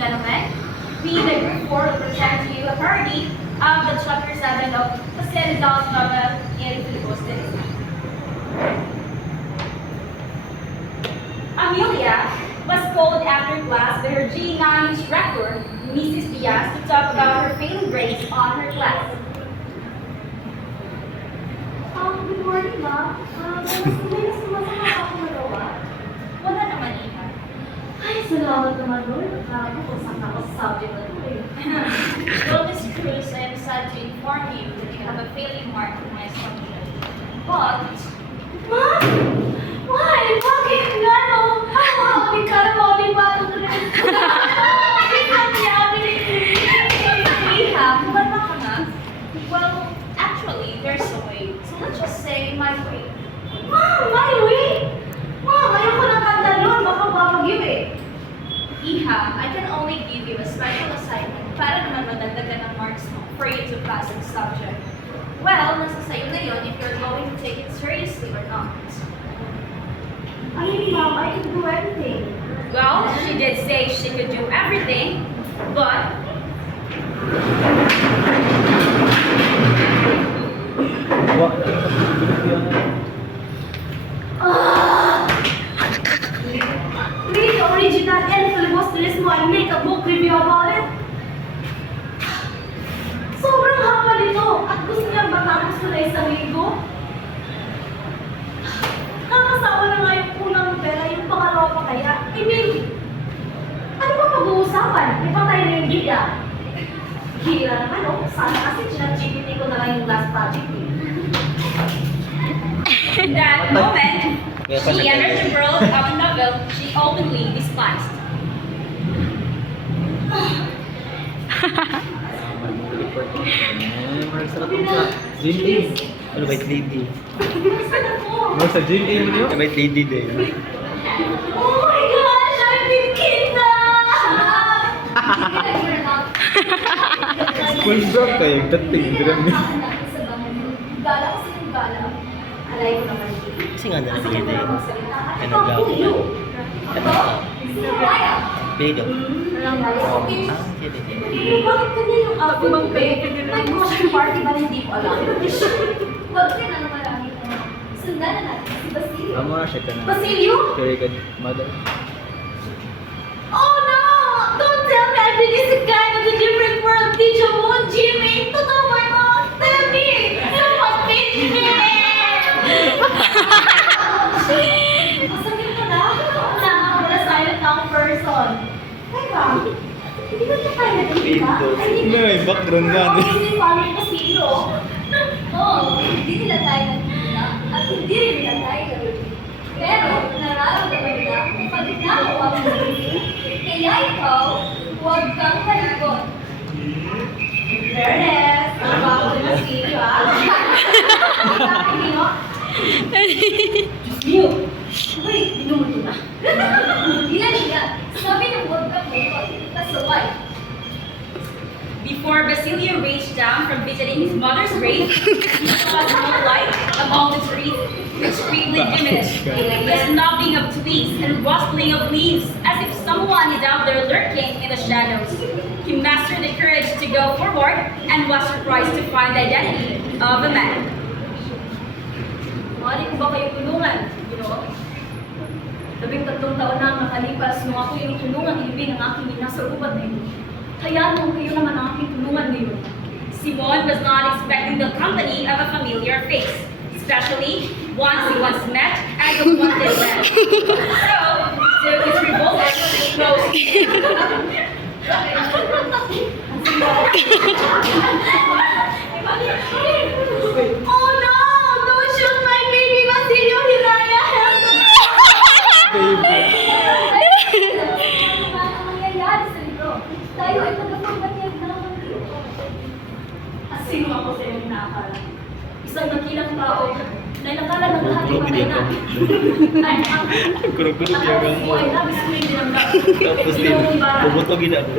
gentlemen, we the Group 4 will present to you a parody of the Chapter 7 of Jose Rizal's novel, Il Filibuster. Amelia was called after class by her G9 instructor, Mrs. Diaz, to talk about her failing grades on her class. Good morning, ma'am. May sumasama ako magawa. Wala naman, Iha. Ay, salamat naman, Lord. Nakakala ko kung saan ako sa subject na ito eh. Well, Miss Cruz, I am sad to inform you that you have a failing mark in my subject. But, Ma'am! Why? Bakit gano'n? Hindi ka na mauling bato ko na. Bakit nangyari? Iha, kumalma ka na? Well, actually, there's a way. So let's just say my way. Ma'am, my way? Ma'am, ayoko na kanta nun. Baka babagyo eh. Iha, I can only give you a special assignment para naman madagdagan ng marks mo for you to pass the subject. Well, nasa sayo na yun if you're going to take it seriously or not. I mean, ma'am, I can do anything. Well, she did say she could do everything, but Read the original El Filibusterismo and make a book review about it. Sobrang haba nito at gusto niyang matapos ko na isang linggo. Kakasawa na nga yung unang nobela, yung pangalawa pa kaya. I mean, ano ba pag-uusapan? Di ba tayo na yung gila? Gila naman, oh. Sana kasi chinag-GPT ko na lang yung last project eh. in that moment, she entered the world of a novel she openly despised. Jim ano ba lady? Nasaan ako? Ano sa Jim mo niyo? May lady din. Oh my gosh, I've been kidnapped! Full drop kayo, dating drama. Gala kasi yung gala. Alay ko naman. Kasi nga na natin yun eh. Ito, puyo. Ito, sinaya. Bedo. Okay. Sige. Bakit kanya yung album ang pay? May motion party ba hindi ko alam? Huwag ka na marami na. Sundan na natin si Basilio. Amo na siya ka na. Basilio? Very good mother. Oh no! Don't tell me I've been this guy of a different world, Teacher Moon, Jimmy! Totoo ba yun? Tell me! Someone teach me! Masakit ka na? Wala, wala silent ang person. Teka, hindi ba ito kaya nagkita? May background nga. Hindi pa rin Basilio. Oo, hindi nila tayo nagkita at hindi rin nila tayo nagkita. Pero nararamdaman nila kung pagod na ako ang sarili. Kaya ikaw, huwag kang malikot. In fairness, ang bago ni Basilio ah. Hindi mo? Diyos niyo! Uy, binumo ko na. Yan. Sabi ng huwag kang malikot. That's the why. Before Basilio reached down from visiting his mother's grave, he saw a small light among the trees, which quickly diminished. The snapping of twigs and rustling of leaves, as if someone is out there lurking in the shadows. He mustered the courage to go forward and was surprised to find the identity of a man. Maaari ko ba kayo tulungan? Ginoon? 13 taon na ang nakalipas nung ako yung tulungang ilibing ng aking ina sa ubad na ito. Kaya nung kayo naman ang aking tulungan ngayon. Simon was not expecting the company of a familiar face, especially once he was met as a wanted man. So, he took his revolver close. Oh no! Don't shoot my baby Basilio Hiraya! Ano mangyayari sa libro? Tayo ay magkapagbatyag na naman dito. At sino ako sa iyong nakakala? Isang nakilang tao na nakala ng lahat ay patay na. Ay, ang Kurog-kurog akala yung ko ay labis ko yung dinamdam. tapos din, bubutogin ako.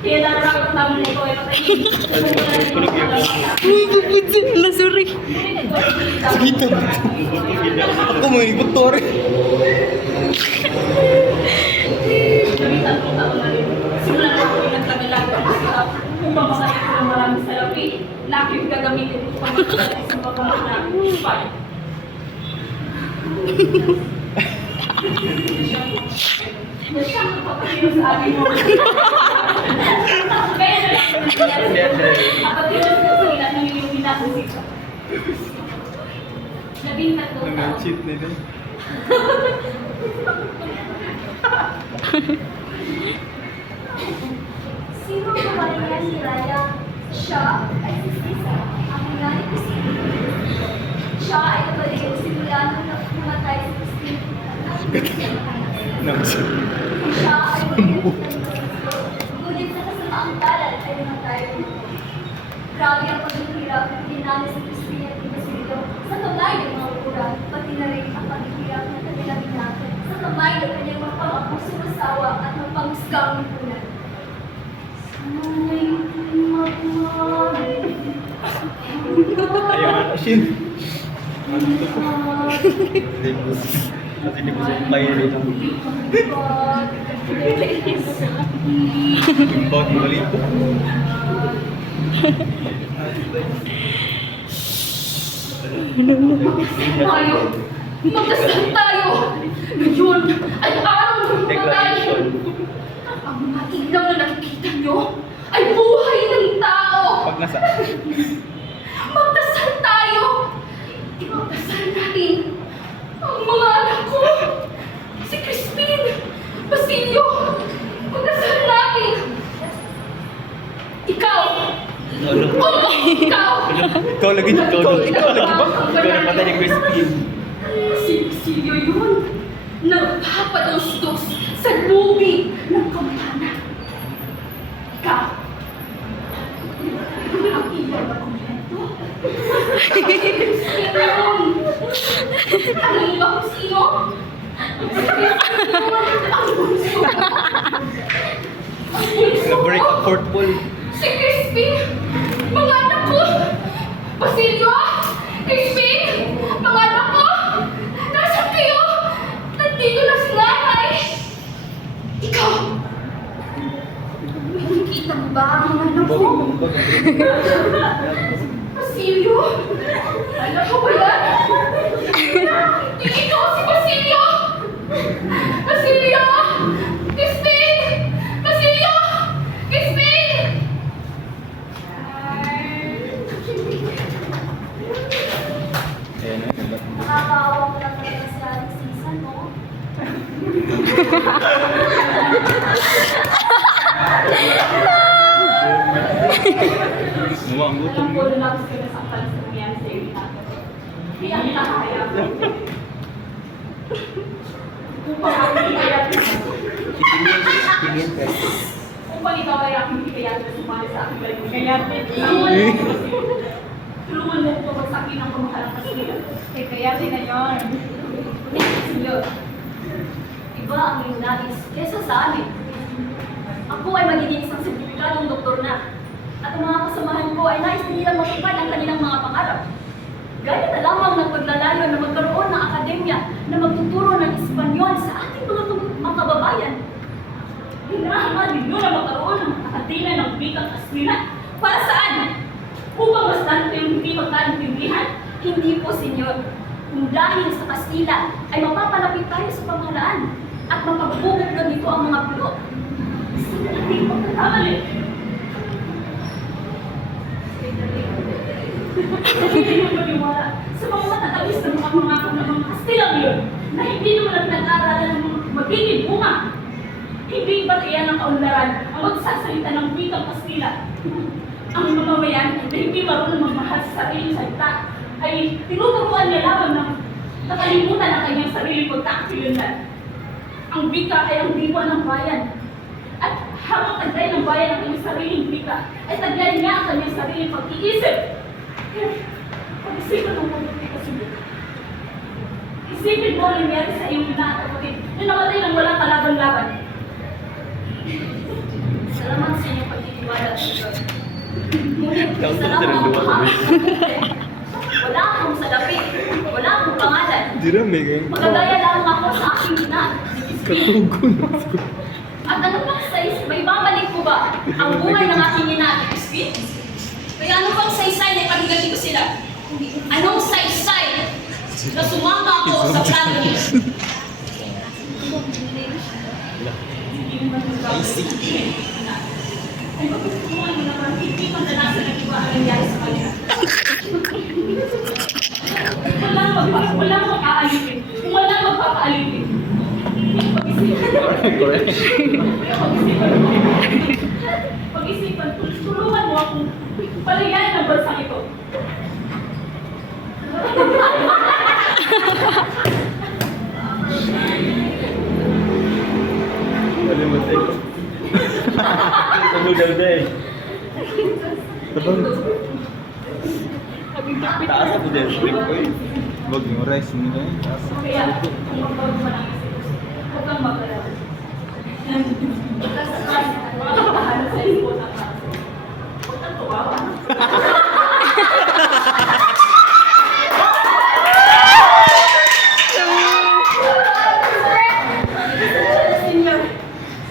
Kaya nararamdaman naman na ikaw ay patay. Uy, Bubudyo. Ala, sorry. Sige, bubutogin ako. Ako may butore. na aking gagamitin upang magdala sa mga spy. Siya ang papatino sa akin mo. Kaya na lang ang nangyari. Papatino sa kanila ng iyong pinasasita. 13 taon. Nang-cheat nila. Sino ang kapatid si Raya? Siya ay si Sisa, ang nanay ko si Siya ay kapatid simula nung namatay si Christine. Nang-cheat. Siya ay ngunit sa kasamaang palad ay namatay. Grabe ang paghihirap ng dinanas si Christine at Basilio sa kamay ng mga ukuran, pati na rin ang paghihirap ng kanilang ina sa kamay ng kanyang mga pangakong sumasawa at mapangusgang lipunan. Sana'y magmahal. Ayaw nga na siya. Ano to po? Kasi di ko sa payo dito. Bakit malito? Tayo! Magdasal tayo! Ngayon ay araw ng patay! Declaration. Ang mga ilaw na nakikita nyo ay buhay ng tao! Pag nasa... Magdasal tayo! Ipagdasal natin ang mga anak ko! Si Crispin! Basilio! Magdasal natin! Ikaw! Ano? Oo! Ikaw! Ikaw lagi ba? Ikaw napatay ni Crispin. Si Basilio yun! Nagpapadustos sa lubi ng kampana! Ikaw! Ang ilaw na komplento! Sino yun? Alam mo ba kung sino? Ang bunso! Ang bunso Na-break ko! ang fourth wall. Si Crispin! Mga anak ko! Basilio! Crispin! Mga anak ko! Nasaan kayo? Nandito na si nanay! Ikaw! Nakikita mo ba ang mga anak ko? Basilio! Anak ko ba yan? Hindi ikaw si Basilio! Basilio! Crispin! Basilio! Crispin! Ayan na. Nakakaawa ko lang talaga si Ate Sisa, no? Muwa ang gutom. Alam ko na lang sila sa kalas ng yan sa iyo natin. Kaya nakakaya ko. Upang ako hikayat upang ikaw ay aking hikayat na sumali sa aking galing. Kaya tulungan mo ko magsakin ng pamahalang kasilan. Kaya na yun. Senyor, iba ang iyong nais kesa sa amin. Ako ay magiging isang sertifikadong doktor na. At ang mga kasamahan ko ay nais nilang matupad ang kanilang mga pangarap. Gaya na lamang ng paglalayo na magkaroon ng akademya na magtuturo ng Espanyol sa ating mga kababayan. Hinahangad ninyo na magkaroon ng akademya ng wikang Kastila. Para saan? Upang mas lalo kayong hindi magkaintindihan? Hindi po, senyor. Kung dahil sa Kastila ay mapapalapit tayo sa pamahalaan at mapagbubugbog nito ang mga pulo. Sa ating pagkakamali. Hindi mo maniwala sa mga matatamis na mga pangako ng mga Kastilang yun na hindi naman ang nag-aaralan ng magiging bunga. Hindi ba kaya ng kaunlaran ang magsasalita ng wikang Kastila? Ang mamamayan na hindi marunong magmahal sa sariling salita ay tinuturuan niya lamang ng nakalimutan ang kanyang sariling pagkakakilanlan. Ang wika ay ang diwa ng bayan. At habang taglay ng bayan ang kanyang sariling wika, ay taglay niya ang kanyang sariling pag-iisip. Kaya, pag-isipan ng politika sulit. Isipin mo ang nangyari sa iyong ina at kapatid na namatay ng walang kalaban-laban. Salamat sa inyong pagtitiwala at Diyos. Ngunit, isa lang ang mahal. Wala akong salapi, wala akong pangalan. Dira may ganyan. Magagaya lamang ako sa aking ina. Katugon. At ano pa sa may babalik ko ba ang buhay ng aking ina at Crispin? Kaya ano bang saysay na ipagigati ko sila? Anong saysay na sumama ako sa plano niya? Ay, pagkukuhan mo naman, hindi mandanasan ang iba ang nangyari sa kanya. Walang makakaalipin. Kung walang magpapaalipin. Correct. Pag-isipan, tulungan mo akong palayan ng bansang ito. Malimot eh. Tanugal na eh. Tabang. Taas ako din. Wag yung rice mo na yun. Taas. Kaya, kung magbago pa ng isip, huwag kang mag-alala. Makakabahala sa isip na kaso. Huwag kang tuwawa. Senyor,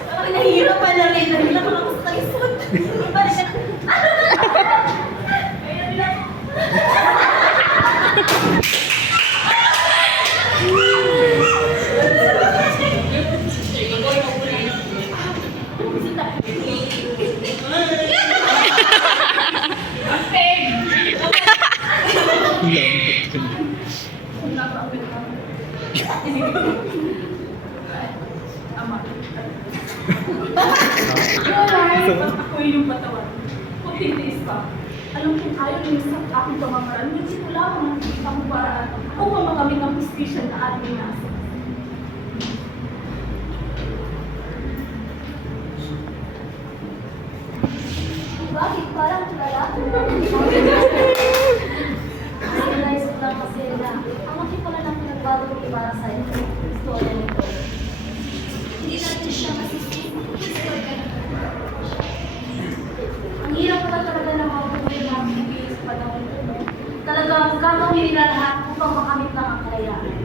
parang nahihirapan na rin. Nahihirapan ako sa talisod. Kaya nila, ako yung patawan. Kung titiis pa, alam kong ayaw niyo sa aking pamamaraan, ngunit wala akong nakikita mo paraan upang makamit ang postisya na ating nasa. Bakit? Parang tulala. Realize ko lang kasi na ang laki pala ng pinagbago ko para sa istorya nito. Hindi natin siya masisip. Ang hirap pala talaga ng mga buhay na bibigay sa panahon ito. Talagang gagawin nila lahat upang makamit lang ang kalayaan.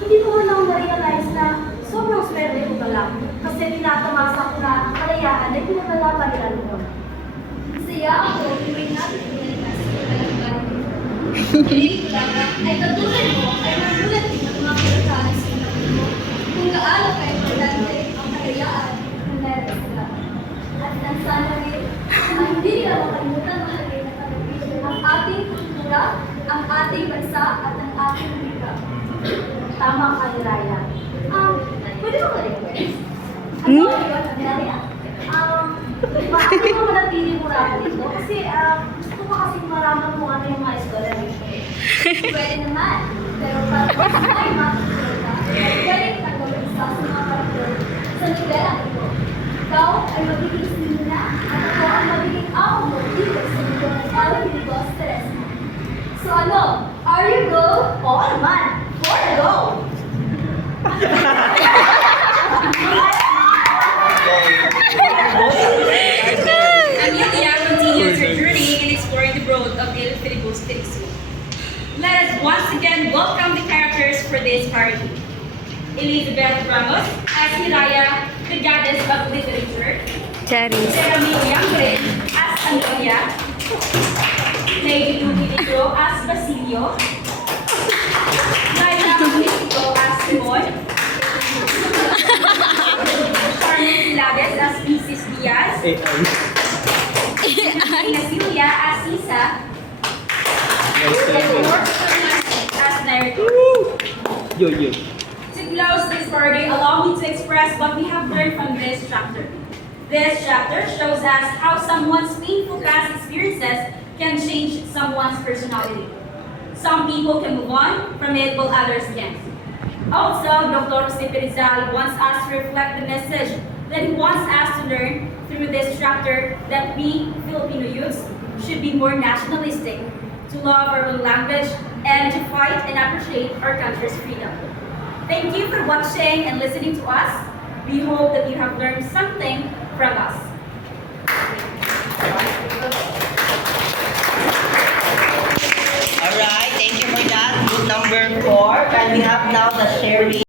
Hindi ko lang na-realize na sobrang swerte ko na lang kasi tinatamasa ko na ang kalayaan ay pinagalaban nila noon. Saya ako, tuwing natin pinalitas ko na yung galing ito. Hindi ko lang ay katulad mo ay magulat din ang mga pinagkaan sa mga mo kung gaano ka-importante ang kalayaan ng meron sila. At ang sana rin ay hindi nila makalimutan mahalin na kalimutan ang ating kultura, ang ating bansa at ang ating wika. Tama ka, Raya. Pwede ba ka-request? Ano yun, Raya? Bakit mo manatili mo lang dito? Kasi gusto ko kasing maraman mo ano yung mga istorya nito. Pwede naman. Pero para sa tayo makikita, pwede kita gawin isa sa mga karakter sa nobela ito. Ikaw ay magiging sinuna at ako ang magiging ako mo dito sa nito ng Ellen Dito Teresa. So ano? Are you go? Oo naman! For the go! Amelia continues her journey in exploring the road of El Filibus Tirisu. Let us once again welcome the characters for this parody. Elizabeth Ramos as Hiraya, the goddess of literature. Charis. Jeremy Yangrin as Amelia. Lady Lubilito as Basilio. Laila Lubilito as Simon. Charlotte Silades as Mrs. Diaz. Ina Silvia as Isa. And George Fernandez as narrator. Yo, yo. To close this party, allow me to express what we have learned from this chapter. This chapter shows us how someone's painful past experiences can change someone's personality. Some people can move on from it while others can't. Also, Dr. Jose Rizal wants us to reflect the message that he wants us to learn through this chapter that we, Filipino youths, should be more nationalistic, to love our own language, and to fight and appreciate our country's freedom. Thank you for watching and listening to us. We hope that you have learned something from us. Alright, thank you for that. Group number 4. And we have now the sharing.